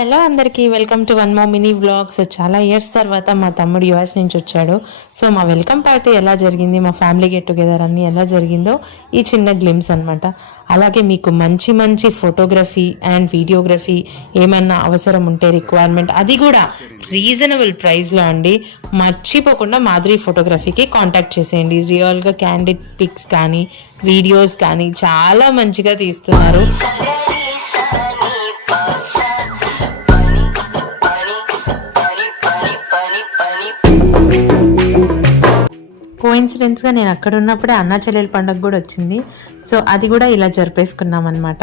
Hello అందరికీ welcome to one more mini vlog. So చాలా years తర్వాత మా తమ్ముడు యూఎస్ నుంచి వచ్చాడు. సో మా వెల్కమ్ పార్టీ ఎలా జరిగింది, మా ఫ్యామిలీ గెట్ టుగెదర్ అన్నీ ఎలా జరిగిందో ఈ చిన్న గ్లిమ్స్ అనమాట. అలాగే మీకు మంచి మంచి ఫోటోగ్రఫీ అండ్ వీడియోగ్రఫీ ఏమన్నా అవసరం ఉంటే రిక్వైర్మెంట్, అది కూడా రీజనబుల్ ప్రైస్లో అండి. మర్చిపోకుండా మాధురి ఫోటోగ్రఫీకి కాంటాక్ట్ చేసేయండి. రియల్గా క్యాండిడ్ పిక్స్ కానీ వీడియోస్ కానీ చాలా మంచిగా తీస్తున్నారు. కోయిన్సిడెన్స్గా నేను అక్కడ ఉన్నప్పుడే అన్నా చెల్లెల పండుగ కూడా వచ్చింది. సో అది కూడా ఇలా జరిపేసుకున్నాం అనమాట.